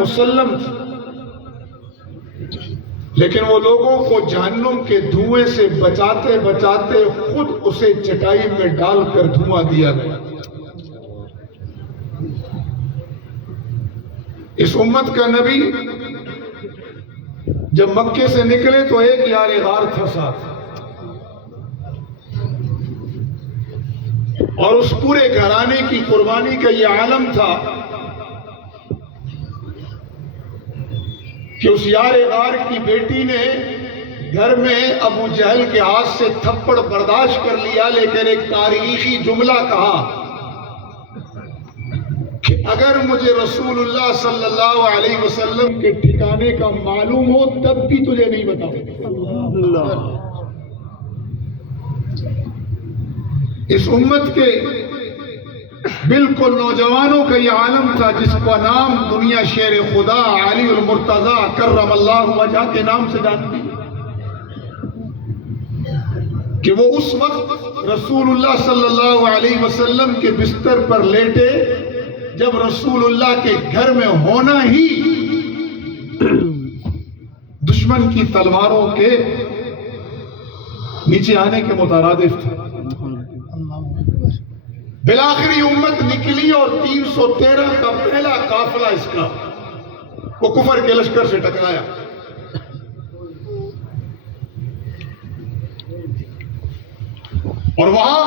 مسلم تھی، لیکن وہ لوگوں کو جہنم کے دھوئیں سے بچاتے بچاتے خود اسے چٹائی میں ڈال کر دھواں دیا گیا۔ اس امت کا نبی جب مکے سے نکلے تو ایک یار غار تھا ساتھ، اور اس پورے گھرانے کی قربانی کا یہ عالم تھا کہ اس یار غار کی بیٹی نے گھر میں ابو جہل کے ہاتھ سے تھپڑ برداشت کر لیا، لیکن ایک تاریخی جملہ کہا کہ اگر مجھے رسول اللہ صلی اللہ علیہ وسلم کے ٹھکانے کا معلوم ہو تب بھی تجھے نہیں بتاؤں۔ اس امت کے بالکل نوجوانوں کا یہ عالم تھا جس کا نام دنیا شیر خدا علی المرتضی کرم اللہ وجہ کے نام سے جانتی کہ وہ اس وقت رسول اللہ صلی اللہ علیہ وسلم کے بستر پر لیٹے جب رسول اللہ کے گھر میں ہونا ہی دشمن کی تلواروں کے نیچے آنے کے مترادف تھا۔ بالآخر امت نکلی اور 313 کا پہلا قافلہ اس کا وہ کفر کے لشکر سے ٹکرایا۔ اور وہاں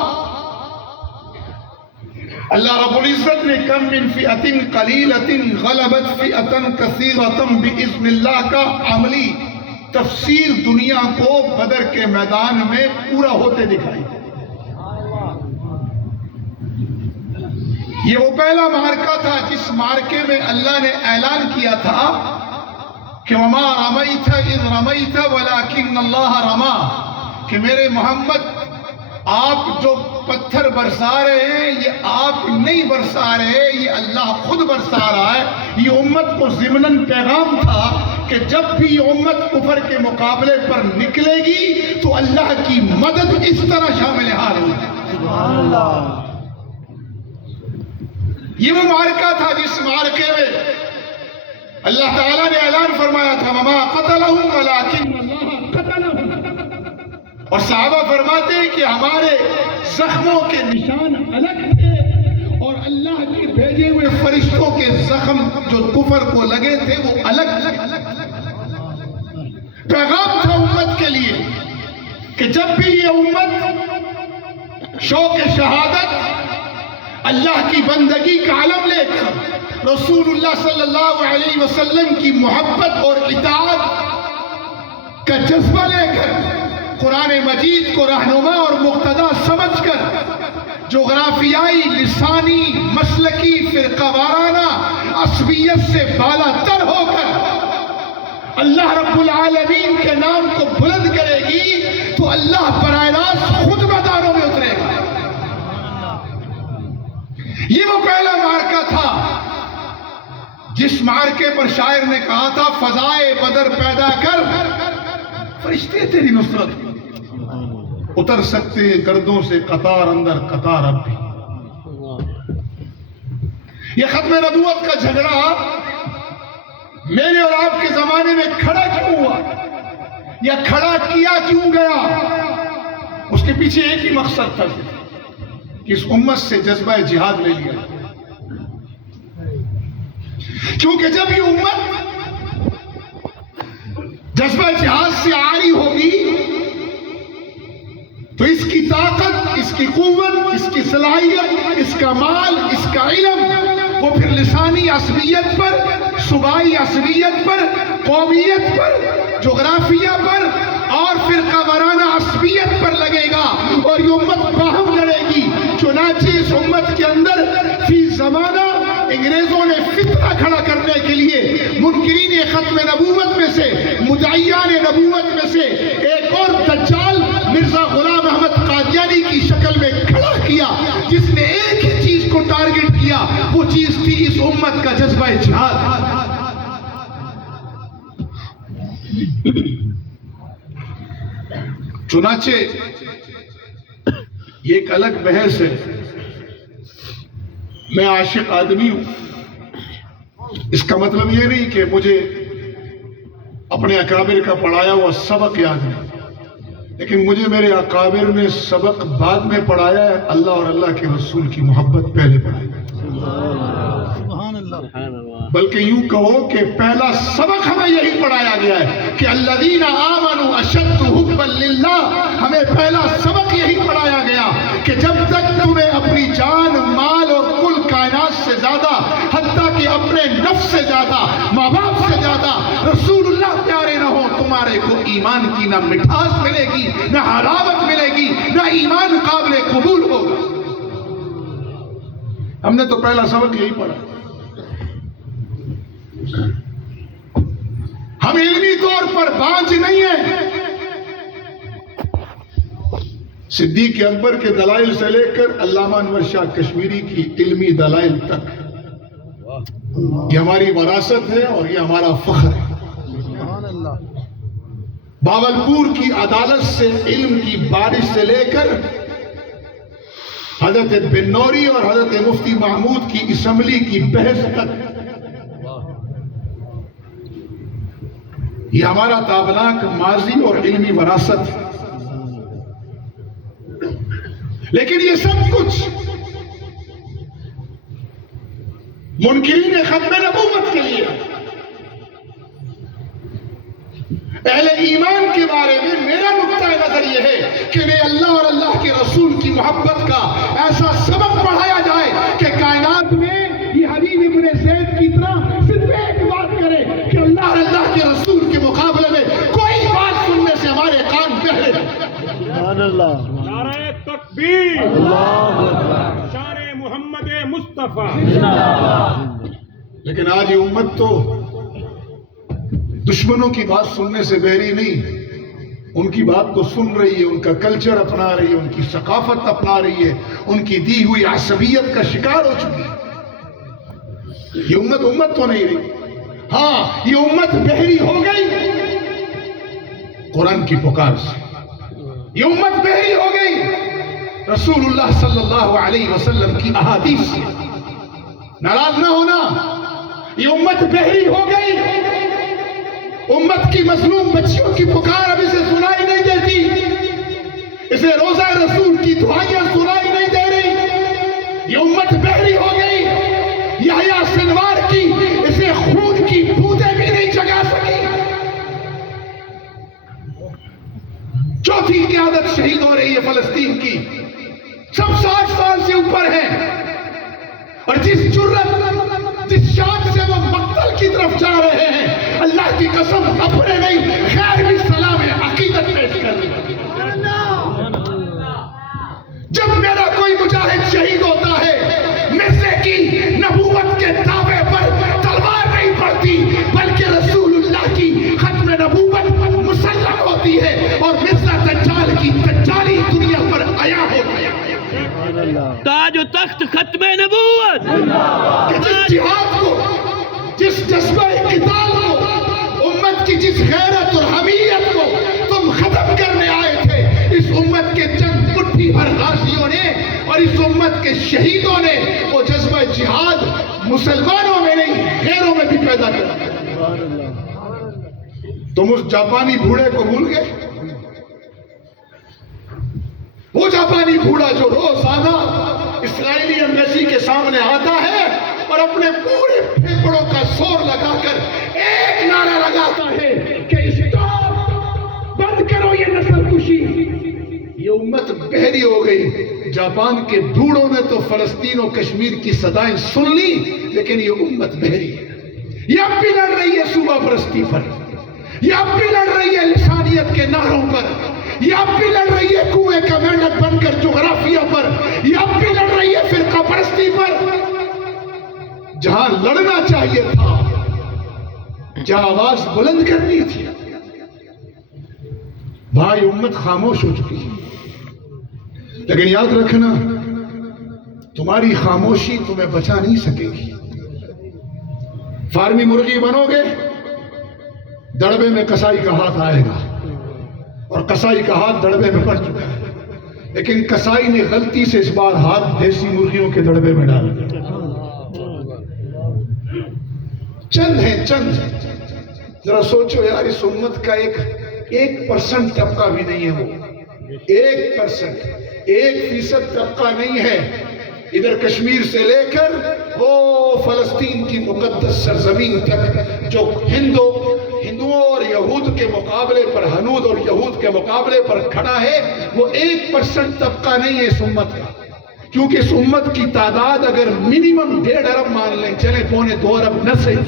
اللہ رب العزت نے کم من فئۃ قلیلۃ غلبت فئۃ کثیرۃ بإذن اللہ کا عملی تفسیر دنیا کو بدر کے میدان میں پورا ہوتے دکھائی۔ یہ وہ پہلا معرکہ تھا جس معرکے میں اللہ نے اعلان کیا تھا کہ وما رمیت اذ رمیت ولکن اللہ رما، کہ میرے محمد آپ جو پتھر برسا رہے ہیں یہ آپ نہیں برسا رہے، یہ اللہ خود برسا رہا ہے۔ یہ امت کو ضمناً پیغام تھا کہ جب بھی یہ امت کفر کے مقابلے پر نکلے گی تو اللہ کی مدد اس طرح شامل حال ہوگی۔ سبحان اللہ۔ یہ وہ معرکہ تھا جس معرکے میں اللہ تعالیٰ نے اعلان فرمایا تھا وما قتلهم ولکن اللہ قتلهم، اور صحابہ فرماتے ہیں کہ ہمارے زخموں کے نشان الگ تھے اور اللہ کے بھیجے ہوئے فرشتوں کے زخم جو کفر کو لگے تھے وہ الگ پیغام تھا امت کے لیے کہ جب بھی یہ امت شوق شہادت اللہ کی بندگی کا علم لے کر رسول اللہ صلی اللہ علیہ وسلم کی محبت اور اطاعت کا جذبہ لے کر قرآن مجید کو رہنما اور مقتدا سمجھ کر جغرافیائی، لسانی، مسلکی، فرقہ وارانہ عصبیت سے بالا تر ہو کر اللہ رب العالمین کے نام کو بلند کرے گی تو اللہ براہ راست خود میدانوں میں اترے گا۔ یہ وہ پہلا معرکہ تھا جس معرکے پر شاعر نے کہا تھا فضائے بدر پیدا کر فرشتے تیری نصرت اتر سکتے گردوں سے قطار اندر قطار اب بھی۔ یہ ختم نبوت کا جھگڑا میرے اور آپ کے زمانے میں کھڑا کیوں ہوا یا کھڑا کیا کیوں گیا؟ اس کے پیچھے ایک ہی مقصد تھا کہ اس امت سے جذبہ جہاد لے لیا، کیونکہ جب یہ امت جذبہ جہاد سے عاری ہوگی تو اس کی طاقت، اس کی قوت، اس کی صلاحیت، اس کا مال، اس کا علم وہ پھر لسانی عصبیت پر، صوبائی عصبیت پر، قومیت پر، جغرافیہ پر اور فرقہ وارانہ عصبیت پر لگے گا اور یہ امت باہم لڑے گی۔ چنانچہ اس امت کے اندر فی زمانہ انگریزوں نے فتنہ کھڑا کرنے کے لیے منکرین ختم نبوت میں سے، مدعیان نبوت میں سے ایک اور دجال مرزا غلام احمد قادیانی کی شکل میں کھڑا کیا جس نے ایک ہی چیز کو ٹارگٹ کیا، وہ چیز تھی اس امت کا جذبہ جہاد۔ چنانچہ یہ ایک الگ بحث ہے، میں عاشق آدمی ہوں اس کا مطلب یہ نہیں کہ مجھے اپنے اکابر کا پڑھایا ہوا سبق یاد نہیں، لیکن مجھے میرے اکابر نے سبق بعد میں پڑھایا ہے، اللہ اور اللہ کے رسول کی محبت پہلے پڑھائی، بلکہ یوں کہو کہ پہلا سبق ہمیں یہی پڑھایا گیا ہے کہ الذین آمنوا اشد حبا للہ، ہمیں پہلا سبق یہی پڑھایا گیا کہ جب تک تمہیں اپنی جان، مال اور کل کائنات سے زیادہ، حتیٰ کہ اپنے نفس سے زیادہ، ماں باپ سے زیادہ رسول اللہ پیارے نہ ہو، تمہارے کو ایمان کی نہ مٹھاس ملے گی، نہ حلاوت ملے گی، نہ ایمان قابل قبول ہوگا۔ ہم نے تو پہلا سبق یہی پڑھا۔ ہم علمی طور پر بانج نہیں ہیں، صدیق اکبر کے دلائل سے لے کر علامہ انور شاہ کشمیری کی علمی دلائل تک، یہ ہماری وراثت ہے اور یہ ہمارا فخر ہے۔ باولپور کی عدالت سے علم کی بارش سے لے کر حضرت بن نوری اور حضرت مفتی محمود کی اسمبلی کی بحث تک، یہ ہمارا تابناک ماضی اور علمی وراثت ہے۔ لیکن یہ سب کچھ منکرین ختم نبوت کے لیے، اہل ایمان کے بارے میں میرا نقطہ نظر یہ ہے کہ انہیں اللہ اور اللہ کے رسول کی محبت کا ایسا سبق پڑھایا جائے کہ کائنات میں یہ حبیب ابن زید کی طرح صرف ایک بات کرے کہ اللہ اور اللہ کے رسول کے مقابلے میں کوئی بات سننے سے ہمارے کان بہرے۔ سبحان اللہ، نعرہ تکبیر، شان محمد مصطفیٰ۔ لیکن آج یہ امت تو دشمنوں کی بات سننے سے بہری نہیں، ان کی بات کو سن رہی ہے، ان کا کلچر اپنا رہی ہے، ان کی ثقافت اپنا رہی ہے، ان کی دی ہوئی عصبیت کا شکار ہو چکی ہے۔ یہ امت تو نہیں رہی، ہاں یہ امت بہری ہو گئی قرآن کی پکار سے، یہ امت بہری ہو گئی رسول اللہ صلی اللہ علیہ وسلم کی احادیث سے۔ ناراض نہ ہونا، یہ امت بہری ہو گئی، امت کی مظلوم بچیوں کی پکار اب اسے سنائی نہیں دیتی، اسے روزہ رسول کی دعائیاں سنائی نہیں دے رہی، یہ امت بہری ہو گئی، یحییٰ سنوار کی اسے خون کی بوندیں بھی نہیں جگا سکی۔ چوتھی قیادت شہید ہو رہی ہے فلسطین کی، سب 60 سال سے اوپر ہیں، اور جس جرت، جس شان سے وہ مقتل کی طرف جا رہے ہیں، اللہ کی قسم اپنے نہیں خیر بھی سلام عقیدت پیش کر رہے ہیں۔ جب میرا کوئی مجاہد شہید ہوتا ہے، مرزے کی نبوت کے دعوے پر تلوار نہیں پڑتی، بلکہ رسول اللہ کی ختم نبوت مسلم ہوتی ہے، اور مرزا دجال کی دجالی دنیا پر عیاں ہوتی ہے۔ تاج و تخت ختم نبوت، کہ جس جہاد کو، جس جذبہ قتال کو، امت کی جس غیرت اور حمیت کو تم ختم کرنے آئے تھے، اس امت کے چند مٹھی بھر غازیوں نے اور اس امت کے شہیدوں نے وہ جذبہ جہاد مسلمانوں میں نہیں غیروں میں بھی پیدا کیا۔ تم اس جاپانی بھوڑے کو بھول گئے؟ وہ جاپانی بھوڑا جو روزانہ اسرائیلی ایمبیسی کے سامنے آتا ہے اور اپنے پورے پھیپڑوں کا زور لگا کر ایک نعرہ لگاتا ہے کہ اسٹاپ، بند کرو یہ نسل کشی۔ یہ امت بہری ہو گئی۔ جاپان کے بھوڑوں نے تو فلسطین و کشمیر کی صدائیں سن لی، لیکن یہ امت بہری ہے۔ یہ اب بھی لڑ رہی ہے صوبہ پرستی پر، یہ اب بھی لڑ رہی ہے لسانیت کے نعروں پر، یہ اب بھی لڑ رہی ہے کنویں کا مینڈک بن کر جغرافیہ پر، یہ اب بھی لڑ رہی ہے فرقہ پرستی پر۔ جہاں لڑنا چاہیے تھا، جہاں آواز بلند کرنی تھی، وہاں یہ امت خاموش ہو چکی ہے۔ لیکن یاد رکھنا، تمہاری خاموشی تمہیں بچا نہیں سکے گی۔ فارمی مرغی بنو گے، دڑبے میں کسائی کا ہاتھ آئے گا، اور کسائی کا ہاتھ دڑبے میں پڑ چکا ہے، لیکن کسائی نے غلطی سے اس بار ہاتھ دیسی مرغیوں کے دڑبے میں ڈالا۔ چند ہیں چند. ذرا سوچو یار اس امت کا 1% طبقہ بھی نہیں ہے. وہ 1%, 1% طبقہ نہیں ہے. ادھر کشمیر سے لے کر وہ فلسطین کی مقدس سرزمین تک جو ہندوؤں اور یہود کے مقابلے پر, ہنود اور یہود کے مقابلے پر کھڑا ہے, وہ 1% طبقہ نہیں ہے اس امت کا. کیونکہ اس امت کی تعداد اگر منیمم 1.5 ارب مان لیں, چلیں 2.25 ارب نہ صحیح,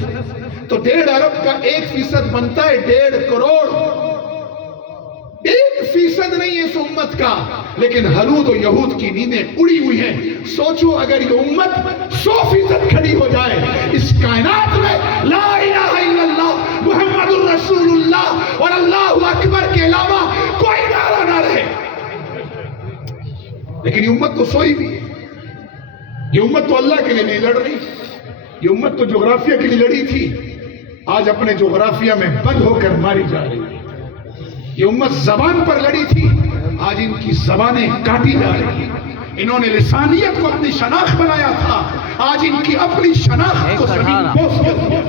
تو 1.5 ارب کا 1% بنتا ہے 1.5 کروڑ. 1% نہیں ہے اس امت کا, لیکن ہنود و یہود کی نیندیں اڑی ہوئی ہیں. سوچو اگر یہ امت 100% کھڑی ہو جائے, اس کائنات میں لا الہ الا اللہ محمد الرسول اللہ اور اللہ اکبر کے علاوہ کوئی نعرہ نہ رہے. لیکن یہ امت تو سوئی بھی ہے. یہ امت تو اللہ کے لیے نہیں لڑ رہی. یہ امت تو جغرافیہ کے لیے لڑی تھی, آج اپنے جغرافیہ میں بند ہو کر ماری جا رہی ہے. یہ امت زبان پر لڑی تھی, آج ان کی زبانیں کاٹی جا رہی ہیں. انہوں نے لسانیت کو اپنی شناخت بنایا تھا, آج ان کی اپنی شناخت کو زمین بوس کر دیا.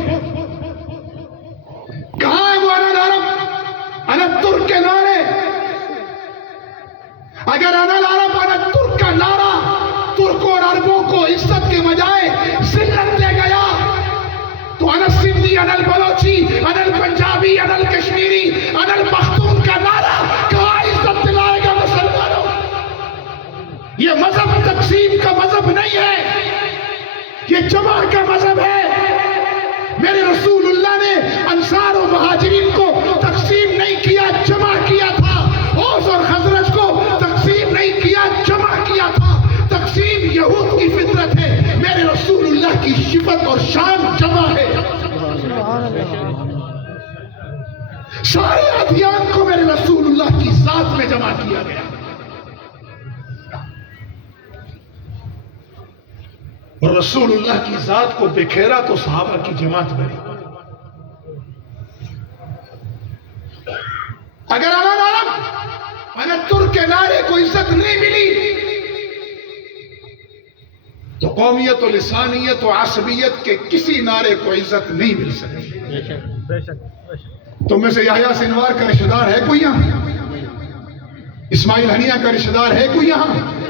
کہاں ہے وہ انا العرب انا ترک کے نعرے؟ اگر انا العرب انا ترک کا نعرہ ترکوں اور عربوں کو عزت کے بجائے ذلت دے گیا, تو انا السندھی, انا البلوچی, انا الپنجابی, انا الکشمیری, انا الپختون کا نعرہ کہاں عزت دلائے گا مسلمانوں؟ یہ مذہب تقسیم کا مذہب نہیں ہے, یہ جمع کا مذہب ہے. میرے رسول اللہ نے انصار و مہاجرین کو تقسیم نہیں کیا, جمع کیا تھا. اوس اور خزرج کو تقسیم نہیں کیا, جمع کیا تھا. تقسیم یہود کی فطرت ہے, میرے رسول اللہ کی صفت اور شان جمع ہے. سارے ادیان کو میرے رسول اللہ کی ذات میں جمع کیا گیا. اور رسول اللہ کی ذات کو بکھیرا تو صحابہ کی جماعت بنی. اگر انا ترک کے نعرے کو عزت نہیں ملی, تو قومیت و لسانیت و عصبیت کے کسی نعرے کو عزت نہیں مل سکتی. تم میں سے یحییٰ سنوار کا رشتہ دار ہے کوئی یہاں؟ اسماعیل ہنیہ کا رشتہ دار ہے کوئی یہاں؟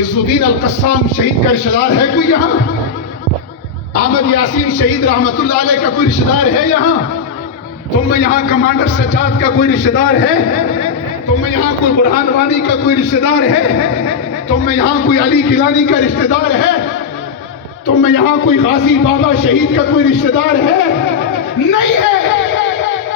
عز الدین القسام شہید کا رشتہ دار ہے کوئی یہاں؟ احمد یاسین شہید رحمت اللہ علیہ کا کوئی رشتہ دار ہے یہاں؟ تم میں یہاں کمانڈر سجاد کا کوئی رشتہ دار ہے؟ تم میں یہاں کوئی برہان وانی کا کوئی رشتہ دار ہے؟ تم میں یہاں کوئی علی گیلانی کا رشتہ دار ہے؟ تم میں یہاں کوئی غازی بابا شہید کا کوئی رشتہ دار ہے؟ نہیں ہے.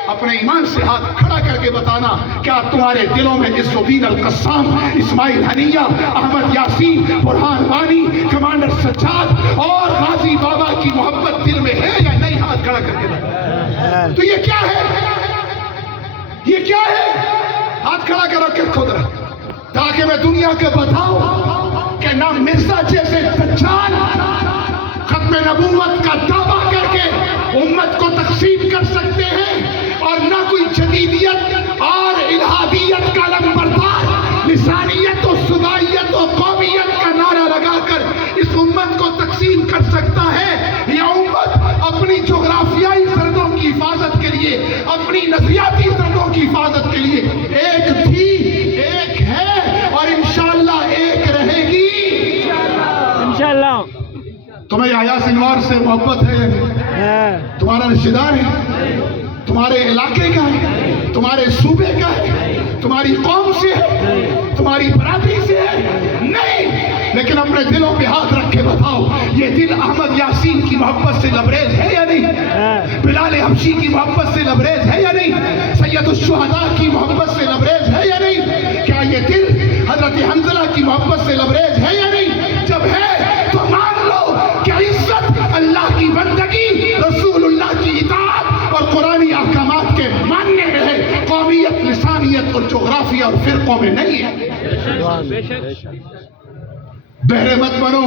اپنے ایمان سے ہاتھ کھڑا کر کے بتانا, کیا تمہارے دلوں میں عز الدین القسام, اسماعیل ہنیہ, احمد یاسین, برہان وانی, کمانڈر سجاد اور غازی بابا کی محبت دل میں ہے یا نہیں؟ ہاتھ کھڑا کر کے بتانا. تو یہ کیا ہے؟ یہ کیا ہے؟ ہاتھ کھڑا کر کے خود رکھ, تاکہ میں دنیا کو بتاؤں کہ نہ مرزا جیسے دجال ختم نبوت کا دعویٰ کر کے امت کو تقسیم کر سکتے ہیں, اور نہ کوئی جدیدیت اور الہادیت کا لمبردار لسانیت و صوبائیت و قومیت کا نعرہ لگا کر اس امت کو تقسیم کر سکتا ہے. یہ امت اپنی جغرافیائی سرحدوں کی حفاظت کے لیے, اپنی نظریاتی سرحدوں کی حفاظت کے لیے ایک تھی, ایک ہے, اور انشاءاللہ ایک رہے گی انشاءاللہ. تمہیں یحییٰ سنوار سے محبت ہے؟ تمہارا رشتہ دار ہے؟ تمہارے علاقے کا ہے؟ تمہارے صوبے کا ہے؟ تمہاری قوم سے ہے؟ تمہاری برادری سے ہے؟ نہیں. لیکن اپنے دلوں پہ ہاتھ رکھ کے بتاؤ, یہ دل احمد یاسین کی محبت سے لبریز ہے یا نہیں؟ بلال حبشی کی محبت سے لبریز ہے یا نہیں؟ سید الشہداء کی محبت سے لبریز ہے یا نہیں؟ کیا یہ دل حضرت حنظلہ کی محبت سے لبریز ہے یا نہیں؟ جب ہے تو مان لو کہ عزت اللہ کی بندگی, رسول اللہ کی اطاعت اور قرآنی احکامات کے ماننے میں ہے, قومیت, لسانیت اور جغرافیہ اور فرقوں میں نہیں ہے. بہرے مت بنو.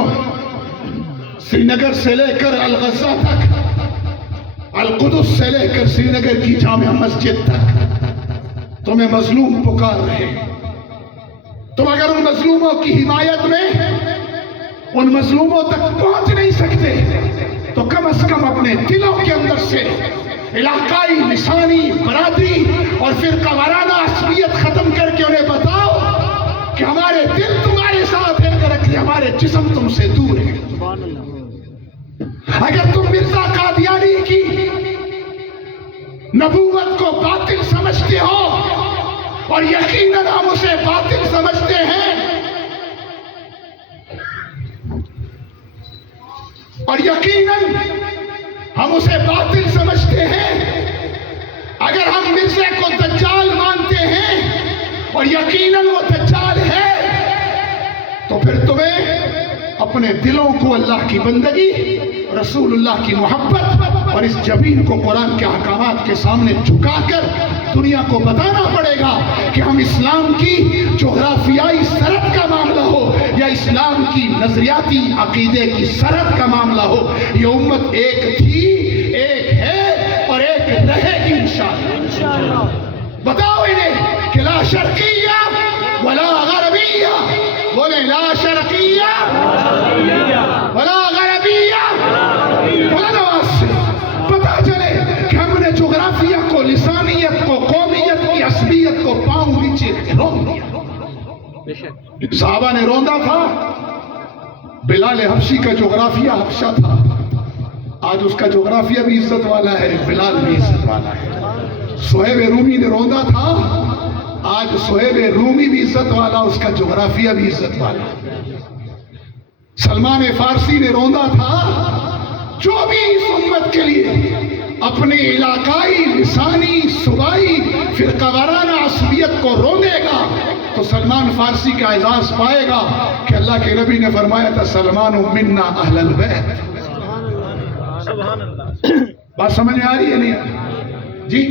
سری نگر سے لے کر الغزہ تک, القدس سے لے کر سری نگر کی جامع مسجد تک تمہیں مظلوم پکار رہے. تم اگر ان مظلوموں کی حمایت میں ان مظلوموں تک پہنچ نہیں سکتے, تو کم از کم اپنے دلوں کے اندر سے علاقائی، لسانی، برادری اور فرقہ وارانہ عصبیت ختم کر کے انہیں بتاؤ کہ ہمارے دل تمہارے ساتھ ہے، اگر ہمارے جسم تم سے دور ہے۔ اگر تم مرزا قادیانی کی نبوت کو باطل سمجھتے ہو، اور یقیناً ہم اسے باطل سمجھتے ہیں، اور یقیناً ہم اسے باطل سمجھتے ہیں، اگر ہم مرزا کو دجال مانتے ہیں اور یقیناً وہ دجال ہے، تو پھر تمہیں اپنے دلوں کو اللہ کی بندگی، رسول اللہ کی محبت اور اس جبین کو قرآن کے احکامات کے سامنے جھکا کر دنیا کو بتانا پڑے گا کہ ہم اسلام کی جغرافیائی سرحد کا معاملہ ہو یا اسلام کی نظریاتی عقیدے کی سرحد کا معاملہ ہو، یہ امت ایک تھی، ایک ہے اور ایک رہے گی انشاءاللہ۔ بتاؤ انہیں کہ لا شرقیہ ولا غربیہ، بولیں لا شرقیہ ولا غربیہ، بلند آواز سے پتا چلے کہ ہم نے جغرافیہ کو، لسانیت کو، قومیت کی عصبیت کو پاؤں نیچے رون دیا۔ صحابہ نے روندا تھا، بلال حبشی کا جغرافیہ حبشہ تھا، آج اس کا جغرافیہ بھی عزت والا ہے، بلال بھی عزت والا ہے۔ صہیب رومی نے روندا تھا، آج صہیب رومی بھی عزت والا، اس کا جغرافیہ بھی عزت والا۔ سلمان فارسی نے روندا تھا، جو بھی اس امت کے لیے اپنے علاقائی، لسانی، صوبائی، فرقہ وارانہ عصبیت کو روندے گا تو سلمان فارسی کا اعزاز پائے گا کہ اللہ کے نبی نے فرمایا تھا سلمان منا اہل البیت۔ بات سمجھ میں آ رہی ہے نہیں جی؟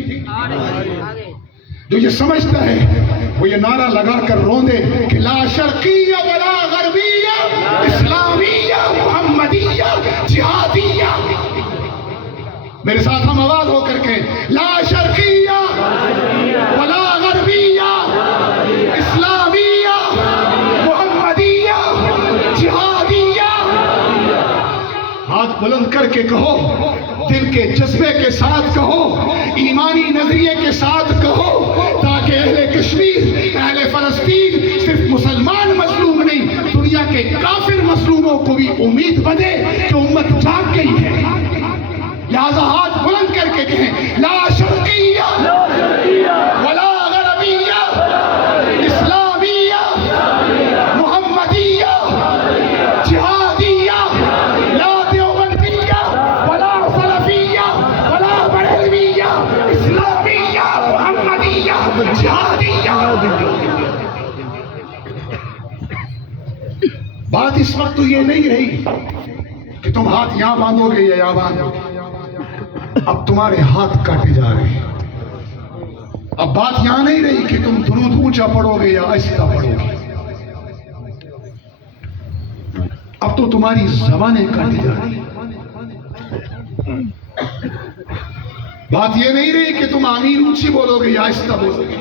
جو یہ سمجھتا ہے وہ یہ نعرہ لگا کر روندے کہ لا شرقیہ ولا غربیہ، اسلامیہ، محمدیہ، جہادیہ۔ میرے ساتھ ہم آواز ہو کر کے لا شرقیہ ولا غربیہ، اسلامیہ، محمدیہ، جہادیہ۔ ہاتھ بلند کر کے کہو، دل کے جذبے کے ساتھ کہو، ایمانی نظریے کے ساتھ کہو، تاکہ اہل کشمیر، اہل فلسطین صرف مسلمان مظلوم نہیں، دنیا کے کافر مظلوموں کو بھی امید بنے کہ امت جاگ گئی ہے۔ لہذا ہاتھ بلند کر کے کہیں لا شرقیہ ولا غربیہ، اسلامیہ، محمدیہ، جہادیہ، لا دیوبندیہ ولا سلفیہ ولا بریلویہ، اسلامیہ، محمدیہ، جہادیہ۔ بات اس وقت تو یہ نہیں رہی کہ تم ہاتھ یہاں باندھو گے یا یہاں باندھو گے، اب تمہارے ہاتھ کاٹے جا رہے ہیں۔ اب بات یہاں نہیں رہی کہ تم درود اونچا پڑھو گے یا آہستہ پڑھو گے، اب تو تمہاری زبانیں کاٹی جا رہی ہیں۔ بات یہ نہیں رہی کہ تم آمین اونچی بولو گے یا آہستہ بولو گے،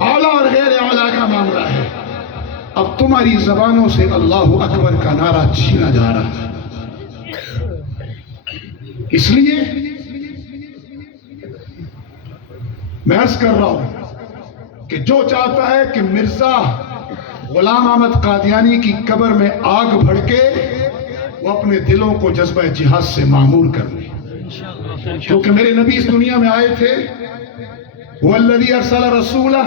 اعلیٰ اور غیر اعلیٰ کا معاملہ ہے۔ اب تمہاری زبانوں سے اللہ اکبر کا نعرہ چھینا جا رہا ہے۔ اس لیے میں عرض کر رہا ہوں کہ جو چاہتا ہے کہ مرزا غلام احمد قادیانی کی قبر میں آگ بھڑکے، وہ اپنے دلوں کو جذبہ جہاد سے معمور کر لے، کیونکہ میرے نبی اس دنیا میں آئے تھے، وَالَّذِي أَرْسَلَ رَسُولَهُ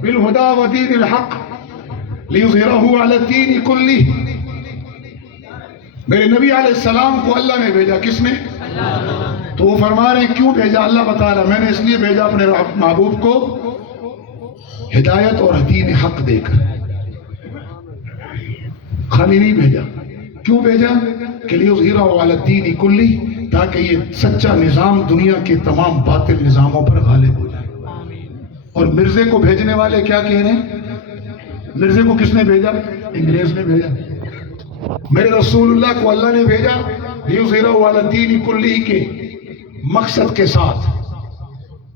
بِالْهُدَى وَدِينِ الْحَقِّ لِيُظْهِرَهُ عَلَى الدِّينِ كُلِّهِ۔ میرے نبی علیہ السلام کو اللہ نے بھیجا، کس نے؟ تو وہ فرما رہے ہیں کیوں بھیجا؟ اللہ بتا رہا میں نے اس لیے بھیجا اپنے محبوب کو ہدایت اور دین حق دے کر، خالی نہیں بھیجا۔ کیوں بھیجا؟ کہ لِيُظْهِرَهُ عَلَى الدِّينِ كُلِّهِ، تاکہ یہ سچا نظام دنیا کے تمام باطل نظاموں پر غالب ہو جائے۔ اور مرزے کو بھیجنے والے کیا کہہ رہے ہیں؟ مرزے کو کس نے بھیجا؟ انگریز نے بھیجا۔ میرے رسول اللہ کو اللہ نے بھیجا لِيُظْهِرَهُ عَلَى الدِّينِ كُلِّهِ کے مقصد کے ساتھ،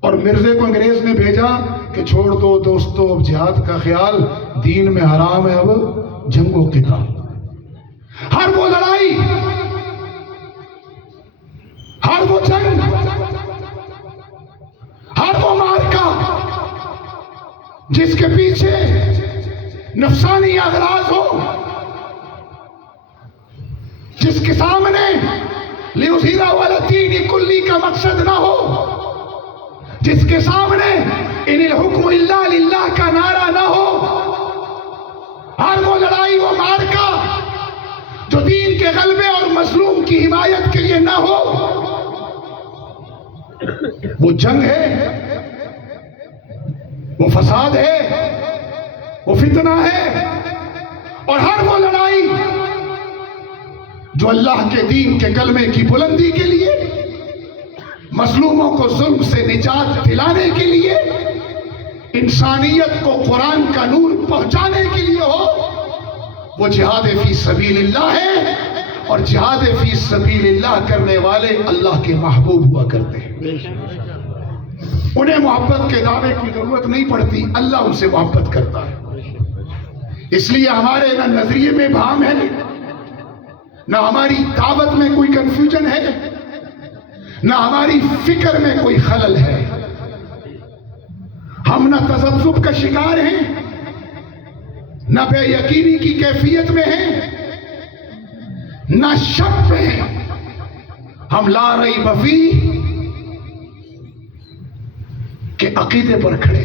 اور مرزے کو انگریز نے بھیجا کہ چھوڑ دو دوستو اب جہاد کا خیال، دین میں حرام ہے اب جنگ و قتال۔ ہر وہ لڑائی، ہر وہ جنگ، ہر وہ معرکہ جس کے پیچھے نفسانی اغراض ہو، جس کے سامنے لیظہر علی الدین کلی کا مقصد نہ ہو، جس کے سامنے ان الحکم الا للہ کا نعرہ نہ ہو، ہر وہ لڑائی، وہ معرکہ جو دین کے غلبے اور مظلوم کی حمایت کے لیے نہ ہو، وہ جنگ ہے، وہ فساد ہے، وہ فتنہ ہے۔ اور ہر وہ لڑائی جو اللہ کے دین کے کلمے کی بلندی کے لیے، مظلوموں کو ظلم سے نجات دلانے کے لیے، انسانیت کو قرآن کا نور پہنچانے کے لیے ہو، وہ جہاد فی سبیل اللہ ہے۔ اور جہاد فی سبیل اللہ کرنے والے اللہ کے محبوب ہوا کرتے ہیں، انہیں محبت کے دعوے کی ضرورت نہیں پڑتی، اللہ ان سے محبت کرتا ہے۔ اس لیے ہمارے نہ نظریے میں بھام ہے، نہ ہماری دعوت میں کوئی کنفیوژن ہے، نہ ہماری فکر میں کوئی خلل ہے۔ ہم نہ تذبذب کا شکار ہیں، نہ بے یقینی کی کیفیت میں ہیں، نہ شک میں ہیں۔ ہم لا ریب فیہ کے عقیدے پر کھڑے،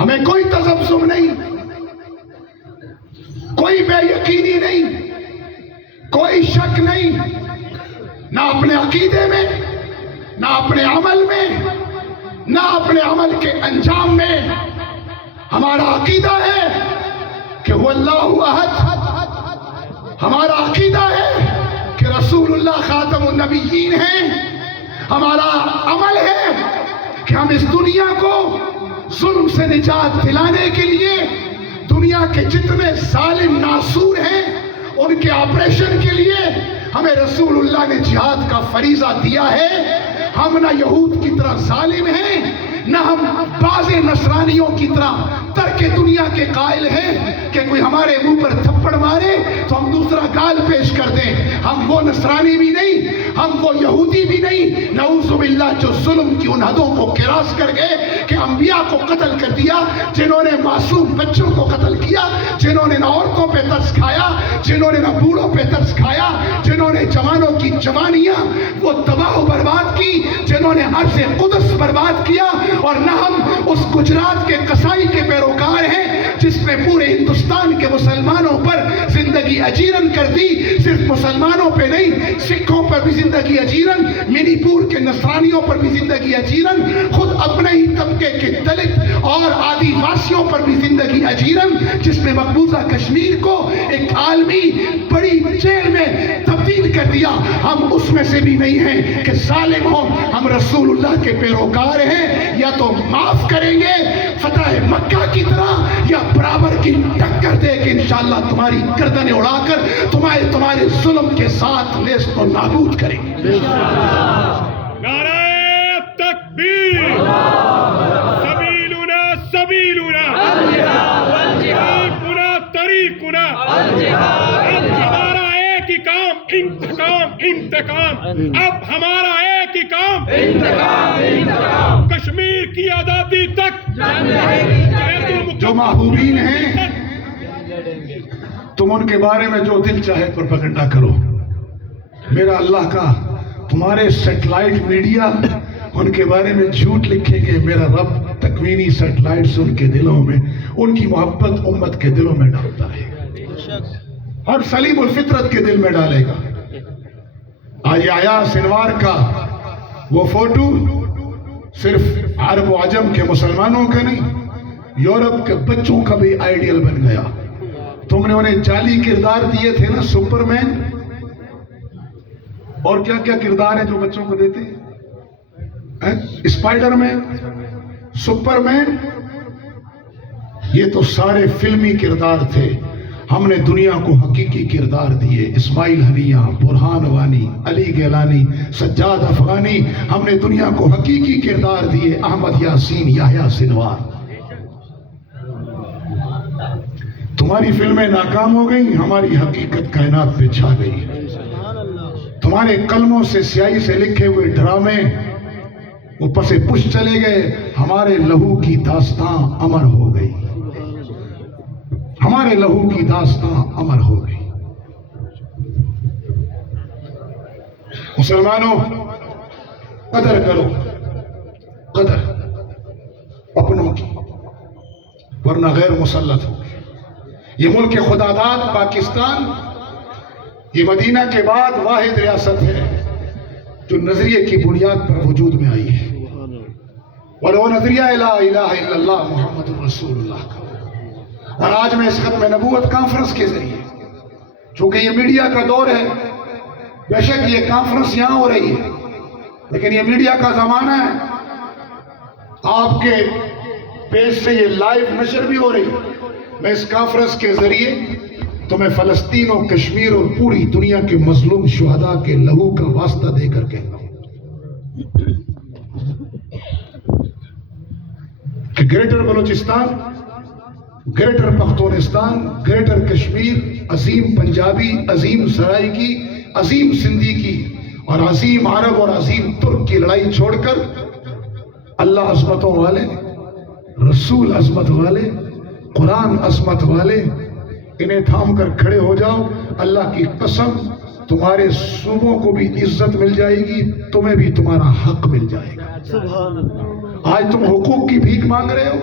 ہمیں کوئی تذبذب نہیں، کوئی بے یقینی نہیں، کوئی شک نہیں، نہ اپنے عقیدے میں، نہ اپنے عمل میں، نہ اپنے عمل کے انجام میں۔ ہمارا عقیدہ ہے کہ وہ اللہ احد، ہمارا عقیدہ ہے کہ رسول اللہ خاتم النبیین ہیں، ہمارا عمل ہے کہ ہم اس دنیا کو ظلم سے نجات دلانے کے لیے دنیا کے جتنے ظالم ناصور ہیں ان کے آپریشن کے لیے ہمیں رسول اللہ نے جہاد کا فریضہ دیا ہے۔ ہم نہ یہود کی طرح ظالم ہیں، نہ ہم بعض نصرانیوں کی طرح ترک دنیا کے قائل ہیں کہ کوئی ہمارے منہ پر تھپڑ مارے تو ہم دوسرا گال پیش کر دیں۔ ہم وہ نصرانی بھی نہیں، ہم وہ یہودی بھی نہیں، نعوذ باللہ، جو ظلم کی ان حدوں کو کراس کر گئے کہ انبیاء کو قتل کر دیا، جنہوں نے معصوم بچوں کو قتل کیا، جنہوں نے نہ عورتوں پہ ترس کھایا، جنہوں نے نہ بوڑھوں پہ ترس کھایا، جنہوں نے جوانوں کی جوانیاں وہ تباہ و برباد کی، جنہوں نے عرض قدس برباد کیا۔ اور نہ ہم اس گجرات کے قصائی کے پیروکار ہیں جس نے پورے ہندوستان کے مسلمانوں پر زندگی اجیرن کر دی۔ صرف مسلمانوں پہ نہیں، سکھوں پر بھی زندگی اجیرن، منی پور کے نصرانیوں پر بھی زندگی اجیرن، خود اپنے ہی طبقے کے دلت اور آدی واسیوں پر بھی زندگی اجیرن، جس نے مقبوضہ کشمیر کو ایک عالمی بڑی جیل میں تبدیل کر دیا۔ ہم اس میں سے بھی نہیں ہیں کہ ظالم ہوں، ہم رسول اللہ کے پیروکار ہیں۔ یا تو معاف کریں گے فتح مکہ کی طرح، یا برابر کی ٹکر دے کے انشاءاللہ تمہاری گردنیں اڑا کر تمہارے ظلم کے ساتھ نیست و نابود کریں گے۔ نعرہ تکبیر، سبیلنا سبیلنا، طریقنا طریقنا، ہمارا ایک ہی کام انتقام انتقام، اب ہمارا ایک ہی کام انتقام، کشمیر کی آزادی تک۔ جو محبوبین ہیں تم ان کے بارے میں جو دل چاہے پروپیگنڈا کرو، میرا اللہ کا تمہارے سیٹلائٹ میڈیا ان کے بارے میں جھوٹ لکھیں گے، میرا رب تکوینی سیٹلائٹس ان کے دلوں میں، ان کی محبت امت کے دلوں میں ڈالتا ہے، ہر سلیم الفطرت کے دل میں ڈالے گا۔ آج آیا سنوار کا وہ فوٹو صرف عرب و عجم کے مسلمانوں کا نہیں، یورپ کے بچوں کا بھی آئیڈیل بن گیا۔ تم نے انہیں جعلی کردار دیے تھے نا، سپر مین، اور کیا کیا کردار ہیں جو بچوں کو دیتے ہیں، اسپائڈر مین، سپر مین، یہ تو سارے فلمی کردار تھے۔ ہم نے دنیا کو حقیقی کردار دیے، اسماعیل ہنیہ، برہان وانی، علی گیلانی، سجاد افغانی، ہم نے دنیا کو حقیقی کردار دیے، احمد یاسین، یحییٰ سنوار۔ تمہاری فلمیں ناکام ہو گئی، ہماری حقیقت کائنات پہ چھا گئی ہے۔ تمہارے قلموں سے سیاہی سے لکھے ہوئے ڈرامے وہ پسے پش چلے گئے، ہمارے لہو کی داستاں امر ہو گئی، ہمارے لہو کی داستاں امر ہو گئی۔ مسلمانوں، قدر کرو، قدر اپنوں کی، ورنہ غیر مسلط ہو۔ یہ ملک خدا داد پاکستان یہ مدینہ کے بعد واحد ریاست ہے جو نظریے کی بنیاد پر وجود میں آئی ہے، اور وہ نظریہ لا الہ الا اللہ محمد الرسول اللہ کا۔ اور آج میں اس ختم نبوت کانفرنس کے ذریعے، چونکہ یہ میڈیا کا دور ہے، بے شک یہ کانفرنس یہاں ہو رہی ہے، لیکن یہ میڈیا کا زمانہ ہے، آپ کے پیج سے یہ لائیو نشر بھی ہو رہی ہے۔ میں اس کانفرنس کے ذریعے تمہیں فلسطین اور کشمیر اور پوری دنیا کے مظلوم شہداء کے لہو کا واسطہ دے کر کہتا ہوں کہ greater Balochistan, greater Pakhtunistan, greater Kashmir, عظیم پنجابی، عظیم سرائکی، عظیم سندھی کی اور عظیم عرب اور عظیم ترک کی لڑائی چھوڑ کر اللہ عظمتوں والے، رسول عظمت والے، قرآن عظمت والے، انہیں تھام کر کھڑے ہو جاؤ۔ اللہ کی قسم تمہارے صوبوں کو بھی عزت مل جائے گی، تمہیں بھی تمہارا حق مل جائے گا۔ سبحان اللہ۔ آج تم حقوق کی بھیک مانگ رہے ہو،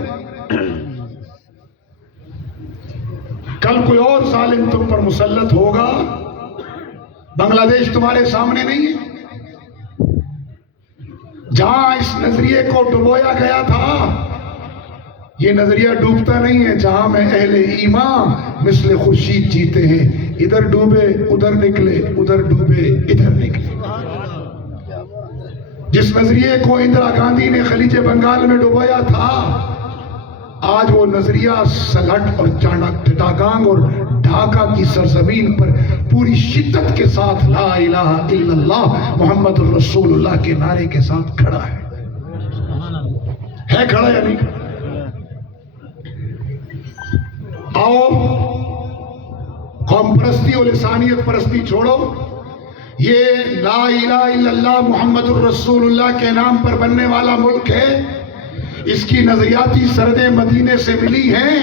کل کوئی اور ظالم تم پر مسلط ہوگا۔ بنگلہ دیش تمہارے سامنے نہیں ہے، جہاں اس نظریے کو ڈبویا گیا تھا، یہ نظریہ ڈوبتا نہیں ہے۔ جہاں میں اہل ایمان مثل خورشید جیتے ہیں، ادھر ڈوبے ادھر نکلے، ادھر ڈوبے ادھر نکلے۔ جس نظریے کو اندرا گاندھی نے خلیج بنگال میں ڈبویا تھا، آج وہ نظریہ سلہٹ اور چٹاگانگ اور ڈھاکہ کی سرزمین پر پوری شدت کے ساتھ لا الہ الا اللہ محمد الرسول اللہ کے نعرے کے ساتھ کھڑا ہے کھڑا یا نہیں کھڑا؟ آؤ قوم پرستی اور لسانیت پرستی چھوڑو، یہ لا الہ الا اللہ محمد الرسول اللہ کے نام پر بننے والا ملک ہے، اس کی نظریاتی سرحدیں مدینے سے ملی ہیں،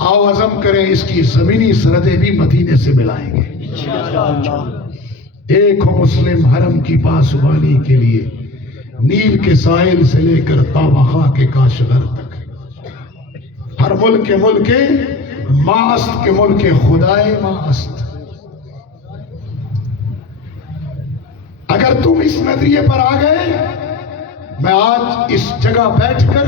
آؤ عزم کریں اس کی زمینی سرحدیں بھی مدینے سے ملائیں گے۔ ایک ہو مسلم حرم کی پاسبانی کے لیے، نیل کے ساحل سے لے کر طابخا کے کاشغر تک، ہر ملک کے ملک ماست کے ملک خدائے ماست۔ اگر تم اس نظریے پر آ گئے، میں آج اس جگہ بیٹھ کر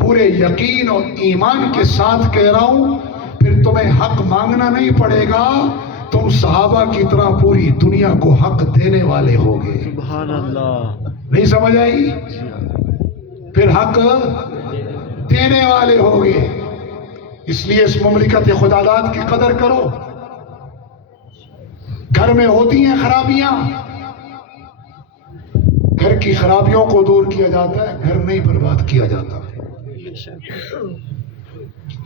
پورے یقین اور ایمان کے ساتھ کہہ رہا ہوں، پھر تمہیں حق مانگنا نہیں پڑے گا، تم صحابہ کی طرح پوری دنیا کو حق دینے والے ہوگے۔ سبحان اللہ۔ نہیں سمجھ آئی؟ پھر حق دینے والے ہوگے۔ اس لیے اس مملکت خدا داد کی قدر کرو۔ گھر میں ہوتی ہیں خرابیاں، گھر کی خرابیوں کو دور کیا جاتا ہے، گھر نہیں برباد کیا جاتا۔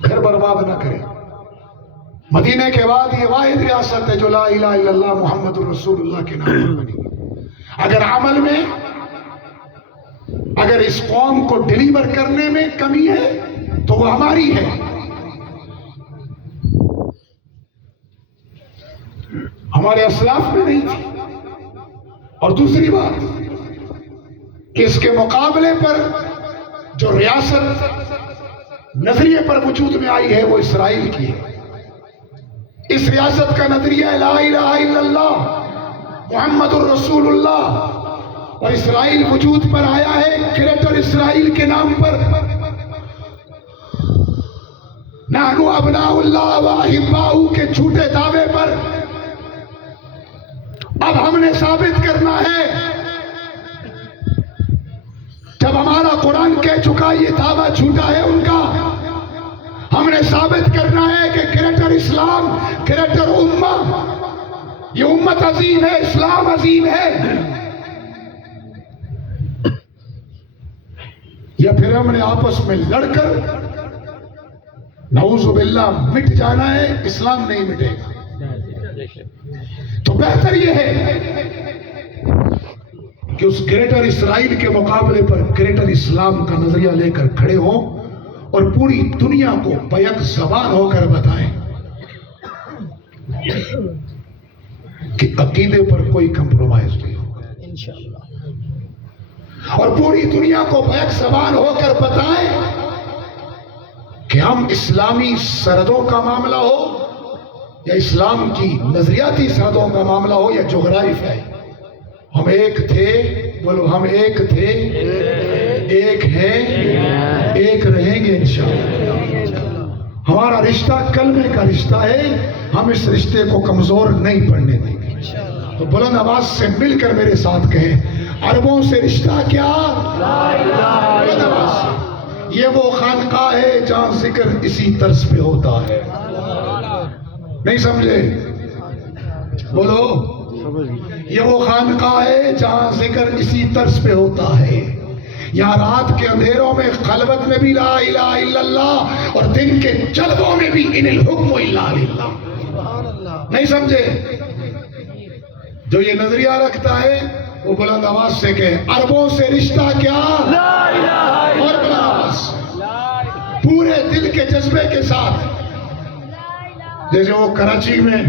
گھر برباد نہ کریں۔ مدینے کے بعد یہ واحد ریاست ہے جو لا الہ الا اللہ محمد الرسول اللہ کے نام پر بنی۔ اگر عمل میں، اگر اس قوم کو ڈیلیور کرنے میں کمی ہے تو وہ ہماری ہے۔ ہمارے اسلاف میں نہیں تھی۔ اور دوسری بات کہ اس کے مقابلے پر جو ریاست نظریے پر وجود میں آئی ہے وہ اسرائیل کی ہے۔ اس ریاست کا نظریہ لا الہ الا اللہ محمد الرسول اللہ، اور اسرائیل وجود پر آیا ہے گریٹر اسرائیل کے نام پر۔ نحن ابناء اللہ و احباؤہ کے جھوٹے دعوے پر اب ہم نے ثابت کرنا ہے، جب ہمارا قرآن کہہ چکا یہ دعویٰ جھوٹا ہے ان کا، ہم نے ثابت کرنا ہے کہ گریٹر اسلام، گریٹر امہ، یہ امت عظیم ہے، اسلام عظیم ہے، یا پھر ہم نے آپس میں لڑ کر نعوذ باللہ مٹ جانا ہے، اسلام نہیں مٹے گا۔ تو بہتر یہ ہے کہ اس گریٹر اسرائیل کے مقابلے پر گریٹر اسلام کا نظریہ لے کر کھڑے ہوں اور پوری دنیا کو بیک زبان ہو کر بتائیں کہ عقیدے پر کوئی کمپرومائز نہیں ہوگا، اور پوری دنیا کو بیک زبان ہو کر بتائیں کہ ہم اسلامی سرحدوں کا معاملہ ہو یا اسلام کی نظریاتی سرحدوں کا معاملہ ہو یا جغرافیہ ہے، ہم ایک تھے، بولو ہم ایک تھے، ایک ہیں، ایک رہیں گے انشاءاللہ۔ ہمارا رشتہ کلمے کا رشتہ ہے، ہم اس رشتے کو کمزور نہیں پڑنے دیں گے۔ تو بلند آواز سے مل کر میرے ساتھ کہیں، عربوں سے رشتہ کیا؟ بلند آواز سے، یہ وہ خانقاہ ہے جہاں ذکر اسی طرز پہ ہوتا ہے۔ نہیں سمجھے؟ بولو، یہ وہ خانقاہ ہے جہاں ذکر اسی طرز پہ ہوتا ہے۔ یہاں رات کے اندھیروں میں خلوت میں بھی لا الہ الا اللہ، اور دن کے جلووں میں بھی ان الحکم الا للہ۔ نہیں سمجھے؟ جو یہ نظریہ رکھتا ہے وہ بلند آواز سے کہے، عربوں سے رشتہ کیا؟ اور بلند آواز پورے دل کے جذبے کے ساتھ، جیسے وہ کراچی میں